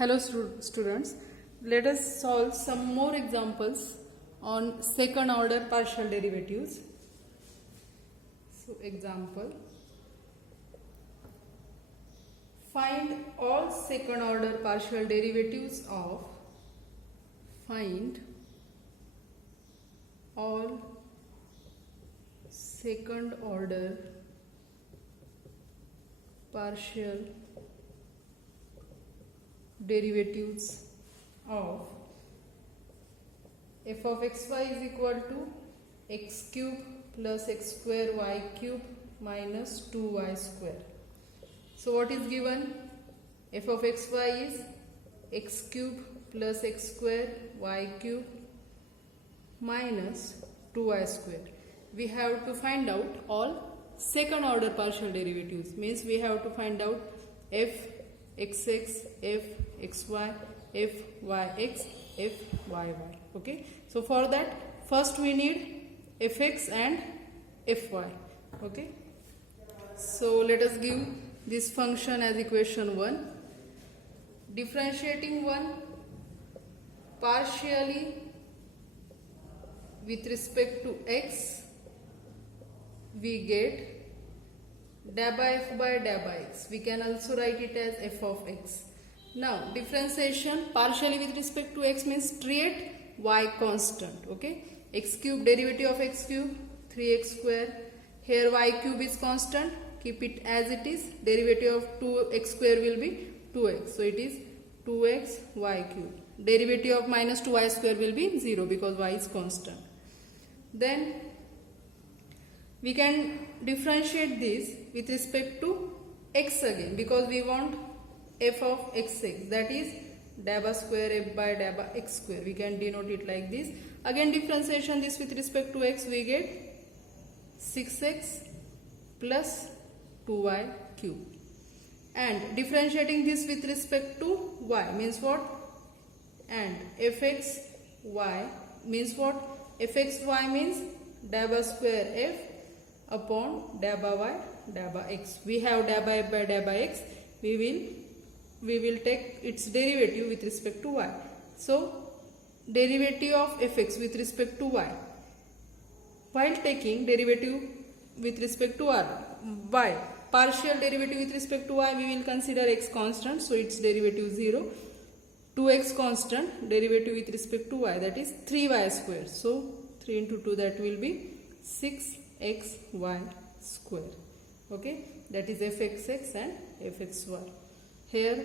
Hello students, let us solve some more examples on second order partial derivatives. So example, find all second order partial derivatives of second order partial derivatives of f of xy is equal to x cube plus x square y cube minus 2y square. So what is given? F of xy is x cube plus x square y cube minus 2y square. We have to find out all second order partial derivatives, means we have to find out f xx, f xy, f yx, f yy. Okay, so for that first we need fx and fy. Okay, so let us give this function as equation 1. Differentiating one partially with respect to x, we get da by f by da by x. We can also write it as f of x. Now differentiation partially with respect to x means treat y constant. Okay, x cube, derivative of x cube 3x square. Here y cube is constant, keep it as it is. Derivative of 2x square will be 2x, so it is 2x y cube. Derivative of minus 2y square will be 0 because y is constant. Then we can differentiate this with respect to x again, because we want f of xx, that is da by square f by da by x square. We can denote it like this. Again differentiation this with respect to x, we get 6x plus 2y cube. And differentiating this with respect to y means what? And fx y means what? Fx y means da by square f upon da by y da by x. We have da by f by da by x. We will take its derivative with respect to y. So derivative of fx with respect to y. While taking derivative with respect to y, partial derivative with respect to y, we will consider x constant, so its derivative 0. 2x constant, derivative with respect to y, that is 3y square. So 3 into 2, that will be 6xy square. Okay, that is fxx and fxy. Here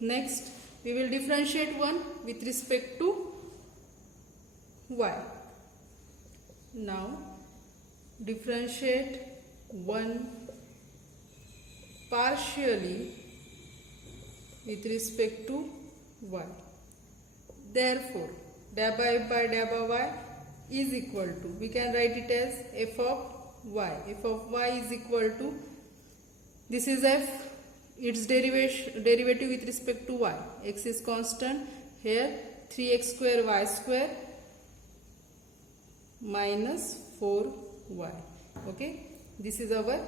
next we will differentiate one with respect to y. Now differentiate one partially with respect to y. Therefore da by f by da by y is equal to, we can write it as f of y. F of y is equal to, this is f, its derivative with respect to y. X is constant, here 3x square y square minus 4y. Okay, this is our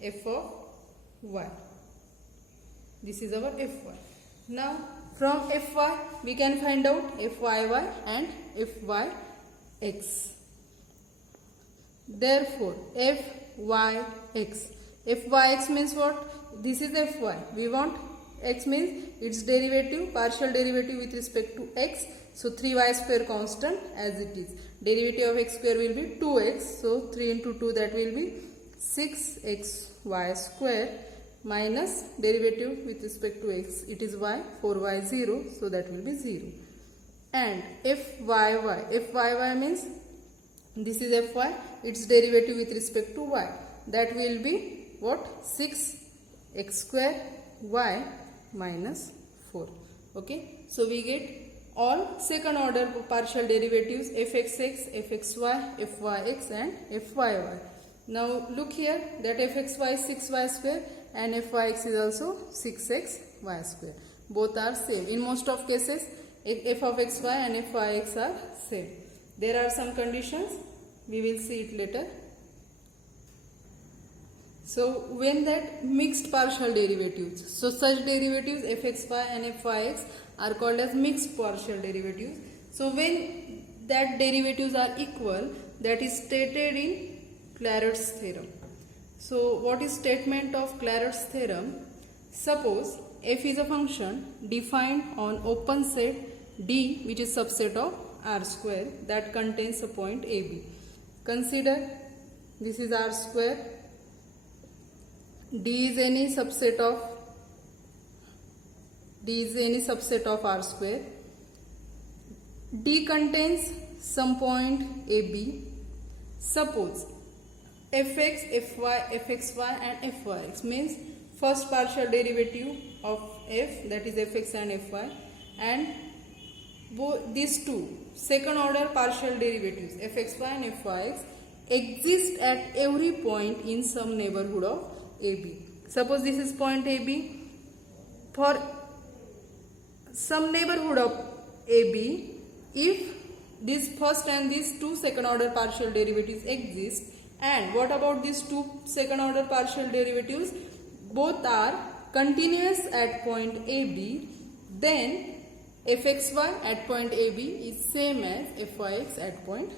f of y. This is our fy. Now from fy we can find out fyy and fyx. Therefore fyx. Fyx means what? This is fy. We want x means its derivative, partial derivative with respect to x. So 3y square constant as it is. Derivative of x square will be 2x. So 3 into 2, that will be 6xy square minus derivative with respect to x. It is y, 4y 0. So that will be 0. And fyy. Fyy means this is fy. Its derivative with respect to y. That will be what? 6x square y minus 4. Okay, so we get all second order partial derivatives fxx, fxy, fyx and fyy. Now look here, that fxy is 6y square and fyx is also 6xy square. Both are same. In most of cases f of xy and fyx are same. There are some conditions, we will see it later. So when that mixed partial derivatives, so such derivatives fxy and fyx are called as mixed partial derivatives. So when that derivatives are equal, that is stated in Clairaut's theorem. So what is statement of Clairaut's theorem? Suppose f is a function defined on open set D, which is subset of R square, that contains a point AB. Consider this is R square, D is any subset of R square. D contains some point AB. Suppose fx, fy, fxy and fyx means first partial derivative of f, that is fx and fy, and these two second order partial derivatives fxy and fyx exist at every point in some neighborhood of AB. Suppose this is point AB. For some neighborhood of AB, if this first and these two second order partial derivatives exist, and what about these two second order partial derivatives? Both are continuous at point AB, then fxy at point AB is same as fyx at point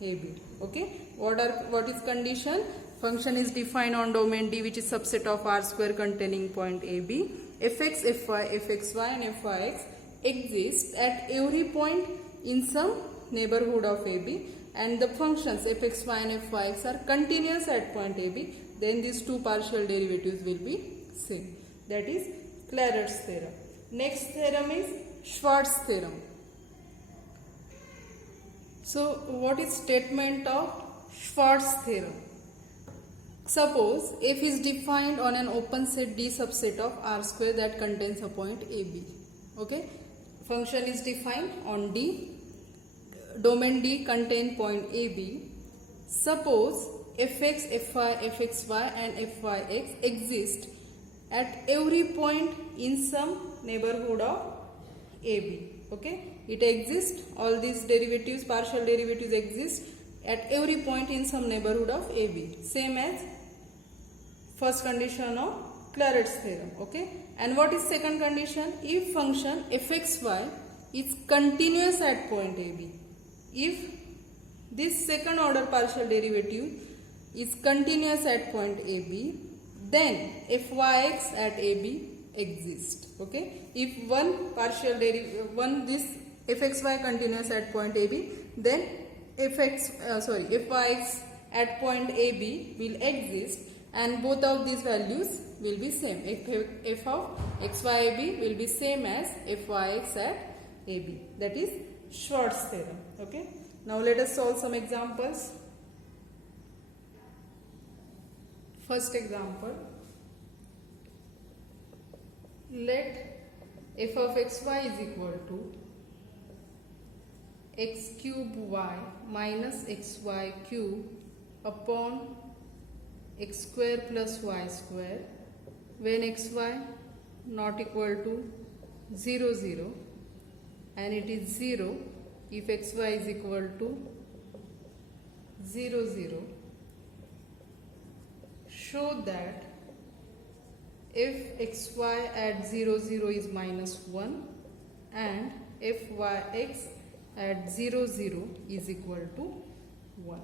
AB. Okay, what is condition? Function is defined on domain D, which is subset of R square containing point AB. fx, fy, fxy and fyx exist at every point in some neighborhood of AB, and the functions fxy and fyx are continuous at point AB, then these two partial derivatives will be same. That is Clairaut's theorem. Next theorem is Schwarz theorem. So what is statement of Schwarz theorem? Suppose f is defined on an open set D subset of R square that contains a point AB. Okay, function is defined on D, domain D contain point AB. Suppose fx, fy, fxy and fyx exist at every point in some neighborhood of AB. Okay, it exists, all these derivatives, partial derivatives exist at every point in some neighborhood of AB, same as first condition of Clairaut's theorem. Okay, and what is second condition? If function fxy is continuous at point AB, if this second order partial derivative is continuous at point AB, then fyx at AB exists. Okay, if one partial derivative, this fxy continuous at point AB, then fyx at point AB will exist, and both of these values will be same. F of xyab will be same as fyx at AB. That is Schwarz theorem. Okay, now let us solve some examples. First example, let f of xy is equal to x cube y minus xy cube upon x square plus y square when xy not equal to 0, 0, and it is 0 if xy is equal to 0, 0. Show that if xy at 0, 0 is minus 1 and fyx at 0, 0 is equal to 1.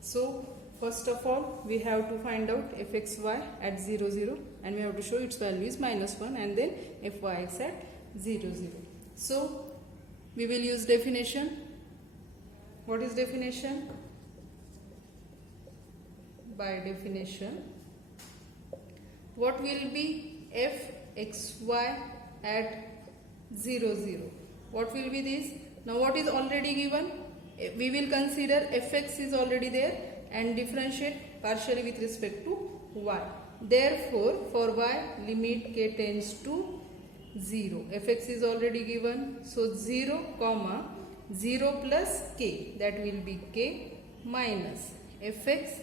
So first of all we have to find out fxy at 0, 0, and we have to show its value is minus 1, and then fyx at 0, 0. So we will use definition. What is definition? By definition, what will be fxy at 0, 0? What will be this? Now what is already given? We will consider fx is already there and differentiate partially with respect to y. Therefore, for y, limit k tends to 0. Fx is already given. So 0, 0 plus k, that will be k minus fx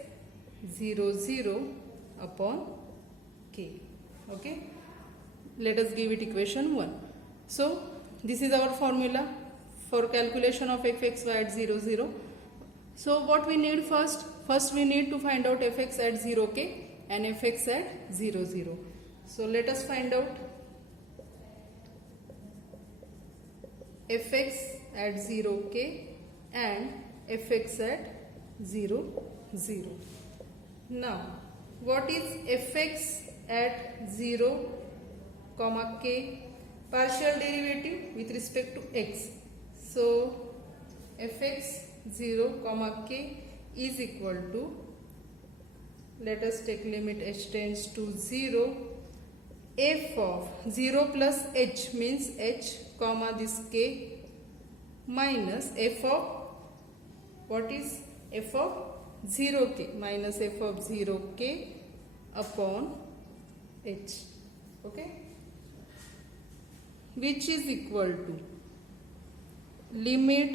0, 0 upon k. Okay, let us give it equation 1. So this is our formula for calculation of fxy at 0, 0. So what we need first? First we need to find out fx at 0k. and fx at 0, 0. So let us find out fx at 0k and fx at 0, 0. Now, what is fx at 0, k? Partial derivative with respect to x. So, fx 0, k is equal to, let us take limit h tends to 0, f of 0 plus h means h comma this k minus f of, what is f of 0k, minus f of 0k upon h, okay, which is equal to limit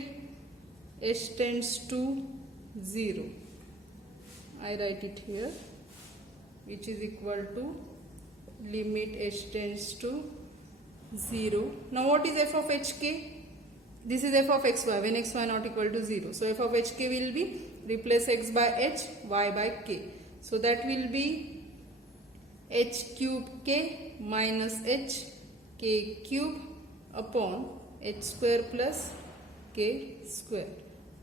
h tends to 0. I write it here, which is equal to limit h tends to 0. Now what is f of hk? This is f of xy when xy not equal to 0. So f of hk will be, replace x by h, y by k. So that will be h cube k minus h k cube upon h square plus k square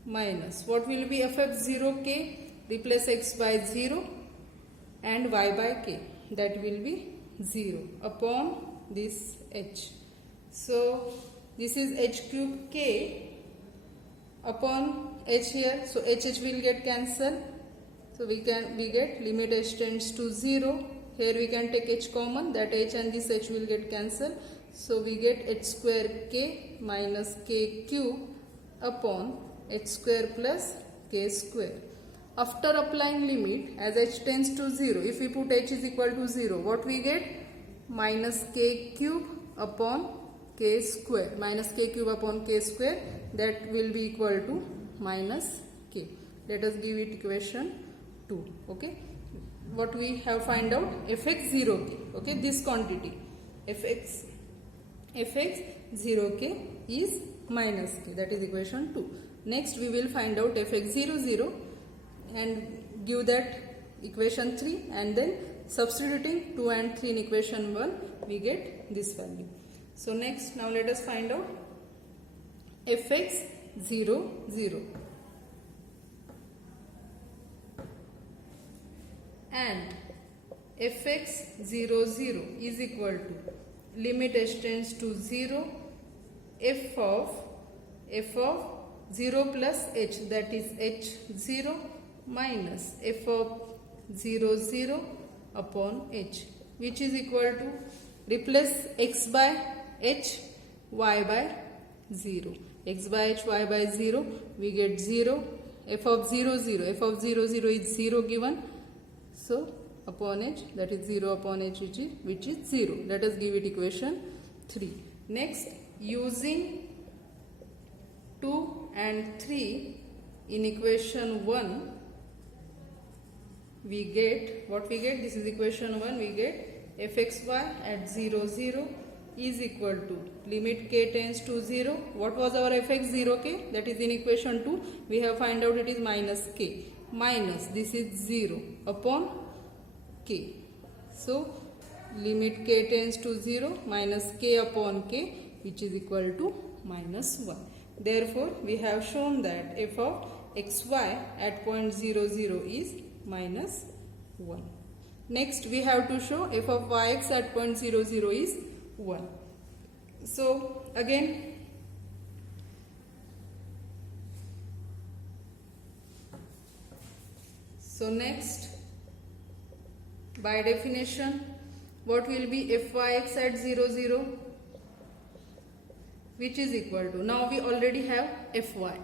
minus, what will be f of 0k? Replace x by 0 and y by k, that will be 0 upon this h. So this is h cube k upon h here. So h will get cancelled. So we get limit h tends to 0. Here we can take h common, that h and this h will get cancelled. So we get h square k minus k cube upon h square plus k square. After applying limit, as h tends to 0, if we put h is equal to 0, what we get? Minus k cube upon k square. Minus k cube upon k square, that will be equal to minus k. Let us give it equation 2. Okay. What we have find out? Fx 0k. Okay. This quantity fx 0k is minus k. That is equation 2. Next we will find out fx 0, 0 and give that equation 3, and then substituting 2 and 3 in equation 1, we get this value. So next, now let us find out fx 0, 0 and fx 0, 0 is equal to limit h tends to 0, f of 0 plus h, that is h 0 minus f of 0, 0 upon h, which is equal to, replace x by h, y by 0. X by h, y by 0, we get 0. F of 0, 0. F of 0, 0 is 0 given. So, upon h, that is 0 upon h, which is 0. Let us give it equation 3. Next, using 2 and 3 in equation 1, we get, what we get? This is equation 1, we get fxy at 0, 0 is equal to limit k tends to 0. What was our fx 0k? That is in equation 2. We have find out it is minus k. Minus, this is 0 upon k. So, limit k tends to 0 minus k upon k, which is equal to minus 1. Therefore, we have shown that f of xy at point 0, 0 is minus 1. Next, we have to show f of yx at point 0, 0 is 1. So, again, next, by definition, what will be fyx at 0, 0? Which is equal to, now we already have fy.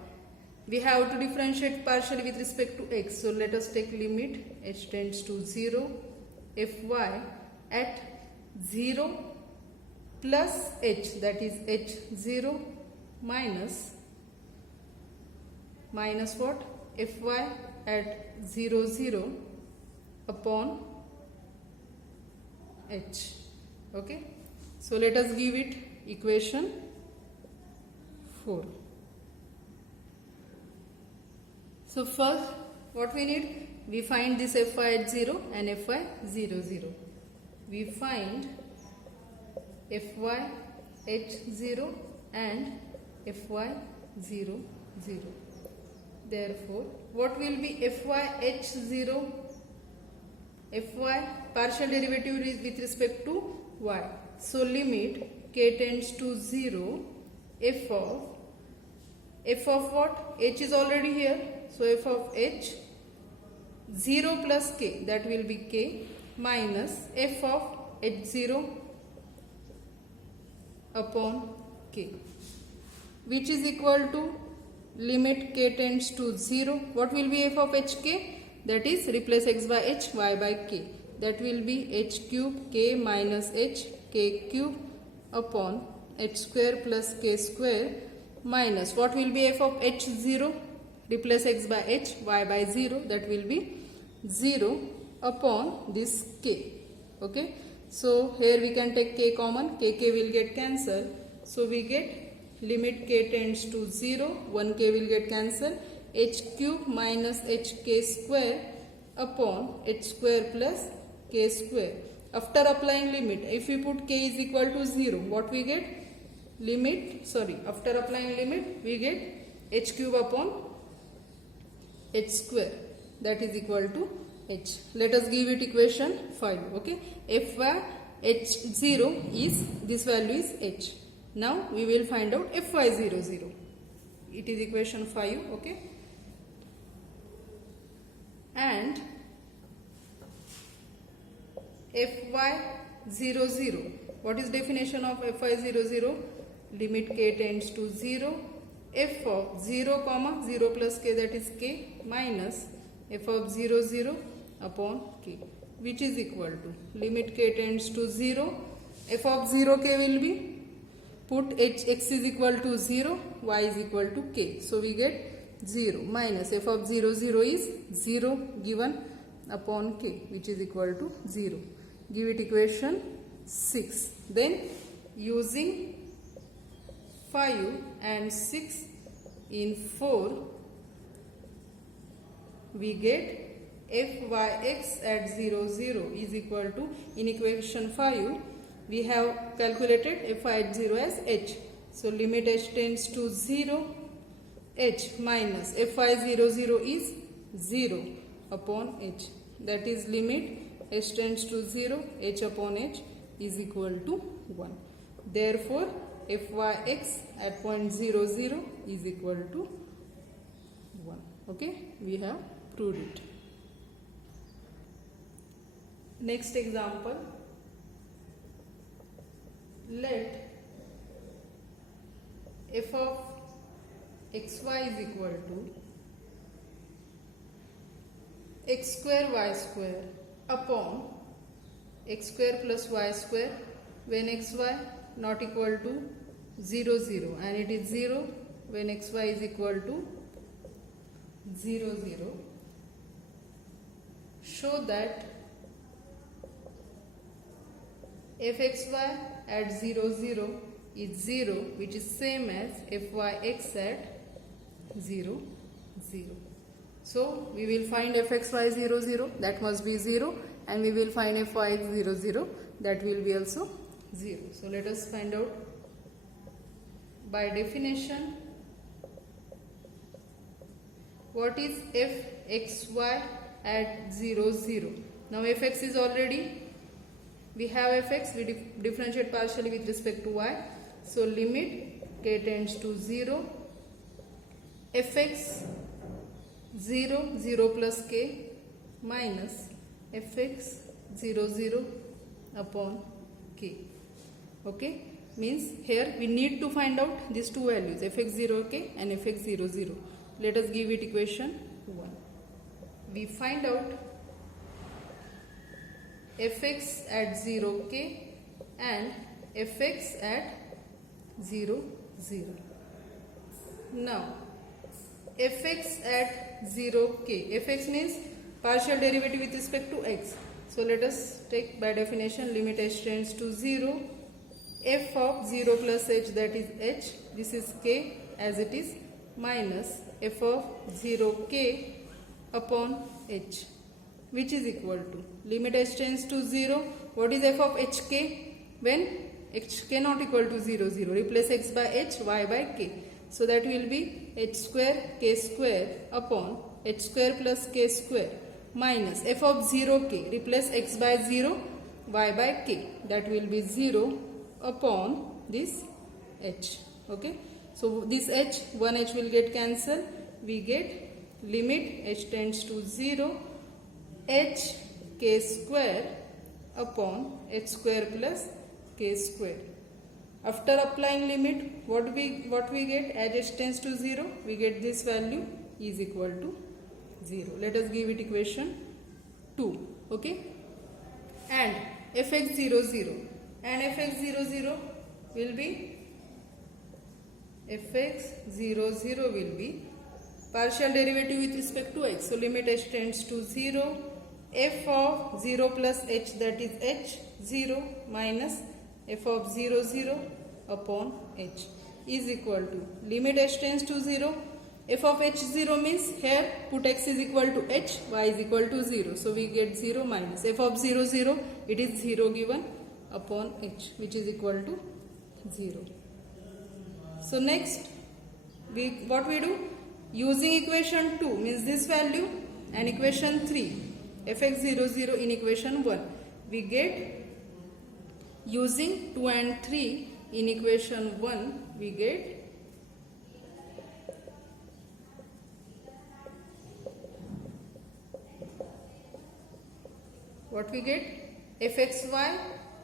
We have to differentiate partially with respect to x. So, let us take limit h tends to 0, fy at 0 plus h, that is h 0 minus what? Fy at 0, 0 upon h. Okay. So, let us give it equation 4. So, first what we need? we find this fy at 0 and fy 0 0. We find fy h 0 and fy 0 0. Therefore, what will be fy h 0? Fy partial derivative is with respect to y. So limit k tends to 0, f of what? H is already here. So f of h 0 plus k, that will be k, minus f of h0 upon k, which is equal to limit k tends to 0. What will be f of hk? That is, replace x by h, y by k. That will be h cube k minus h k cube upon h square plus k square minus, what will be f of h0? Replace x by h, y by 0. That will be 0 upon this k. Okay. So here we can take k common. K will get cancelled. So we get limit k tends to 0. 1k will get cancelled. H cube minus hk square upon h square plus k square. After applying limit, if we put k is equal to 0, what we get? After applying limit, we get h cube upon h square, that is equal to h. Let us give it equation 5. Okay. Fy h0 is, this value is h. Now we will find out fy 0 0. It is equation 5. Okay. And fy 0 0. What is definition of fy 0 0? Limit k tends to 0. F of 0 comma 0 plus k, that is k, minus f of 0 0 upon k, which is equal to limit k tends to 0. F of 0 k will be, put x is equal to 0, y is equal to k. So we get 0 minus f of 0 0 is 0 given upon k, which is equal to 0. Give it equation 6. Then using 5 and 6 in 4, we get fyx at 0 0 is equal to, in equation 5 we have calculated fy at 0 as h. So limit h tends to 0, h minus fy 0 0 is 0 upon h, that is limit h tends to 0, h upon h is equal to 1. Therefore fyx at point 0 0 is equal to 1. Okay, we have proved it. Next example, let f of xy is equal to x square y square upon x square plus y square when xy not equal to 0 0, and it is 0 when xy is equal to 0 0. Show that fxy at 0 0 is 0, which is same as fyx at 0 0. So we will find fxy 0 0, that must be 0, and we will find fyx 0 0, that will be also 0. So let us find out. By definition, what is fxy at 0 0? Now fx is already, we have fx, we differentiate partially with respect to y. So limit k tends to 0, fx 0 0 plus k minus fx 0 0 upon k. Okay, means here we need to find out these two values, fx0k and fx00. Let us give it equation 1. We find out fx at 0k and fx at 0 0. Now fx at 0k, fx means partial derivative with respect to x. So let us take by definition limit h tends to 0, f of 0 plus h, that is h, this is k as it is, minus f of 0k upon h, which is equal to limit h tends to 0. What is f of hk? When hk not equal to 0, 0, replace x by h, y by k. So that will be h square k square upon h square plus k square minus f of 0k, replace x by 0, y by k. That will be 0 upon this h. Okay. So this h, one h will get cancelled. We get limit h tends to 0, h k square upon h square plus k square. After applying limit, what we get as h tends to 0, we get this value is equal to 0. Let us give it equation 2. Okay. And fx0 0 and fx0 0 will be fx0 will be partial derivative with respect to x. So limit h tends to 0, f of 0 plus h, that is h 0 minus f of 0 0 upon h is equal to limit h tends to 0. F of h 0 means here put x is equal to h, y is equal to 0. So we get 0 minus f of 0 0, it is 0 given upon h, which is equal to 0. So next what we do, using equation 2 means this value and equation 3 fx0 0 in equation 1, we get using 2 and 3 in equation 1, we get what we get, fxy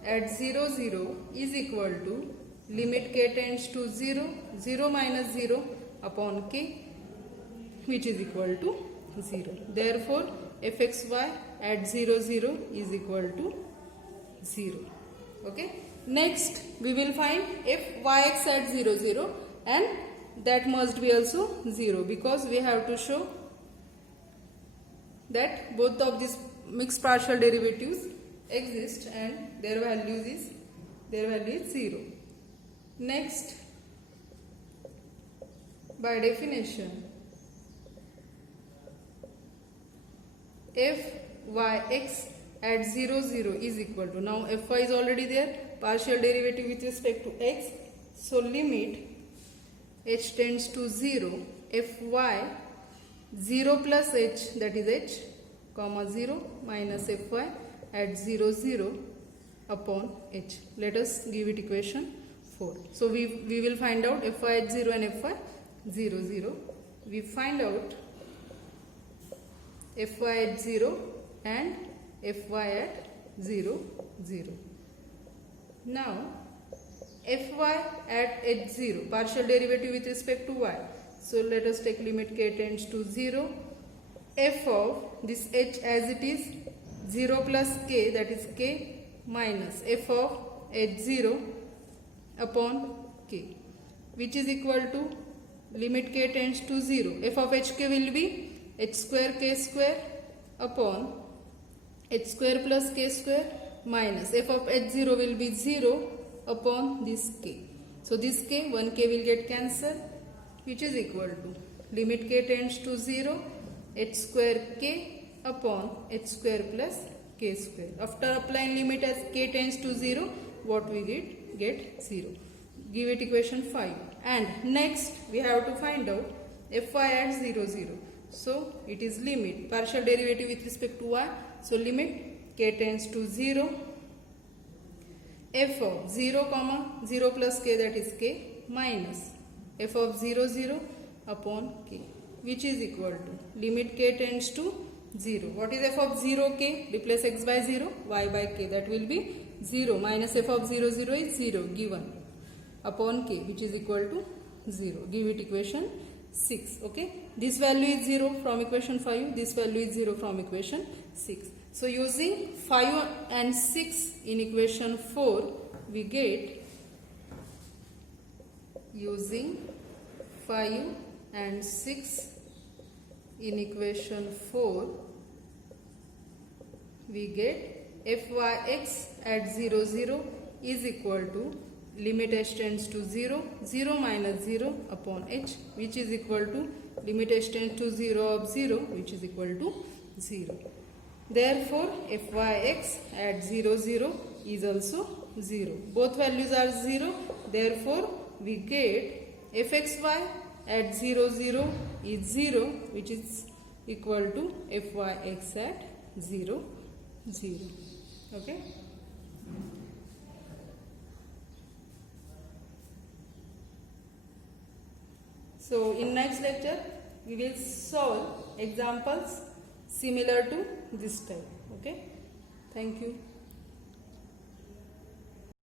at 0 0 is equal to limit k tends to 0, 0 minus 0 upon k, which is equal to 0. Therefore fxy at 0 0 is equal to 0. Okay. Next we will find fyx at 0 0, and that must be also 0, because we have to show that both of these mixed partial derivatives exist and their value is 0. Next, by definition, fyx at 0 0 is equal to, now fy is already there, partial derivative with respect to x, so limit h tends to 0, fy 0 plus h, that is h comma 0 minus fy at 0 0 upon h. Let us give it equation 4. So we will find out fy at 0 and fy 0 0. We find out fy at 0 and fy at 0 0. Now fy at h0, partial derivative with respect to y. So let us take limit k tends to 0, f of this h as it is 0 plus k, that is k, minus f of h0 upon k, which is equal to limit k tends to 0. F of hk will be h square k square upon h square plus k square minus f of h0 will be 0 upon this k. So this k, 1 k will get cancelled, which is equal to limit k tends to 0, h square k upon h square plus k square. After applying limit as k tends to 0, what we get 0. Give it equation 5. And next we have to find out fy at 0 0. So it is limit partial derivative with respect to y. So limit k tends to 0, f of 0 comma 0 plus k, that is k, minus f of 0 0 upon k, which is equal to limit k tends to 0. What is f of 0 k? Replace x by 0, y by k, that will be 0 minus f of 0 0 is 0 given upon k, which is equal to 0. Give it equation 6. Okay, this value is 0 from equation 5, this value is 0 from equation 6. So using 5 and 6 in equation 4, we get, using 5 and 6 in equation 4, we get fyx at 0 0 is equal to limit h tends to 0, 0 minus 0 upon h, which is equal to limit h tends to 0 of 0, which is equal to 0. Therefore, fyx at 0, 0 is also 0. Both values are 0. Therefore, we get fxy at 0, 0 is 0, which is equal to fyx at 0, 0. Okay. So, in next lecture, we will solve examples similar to this type. Okay. Thank you.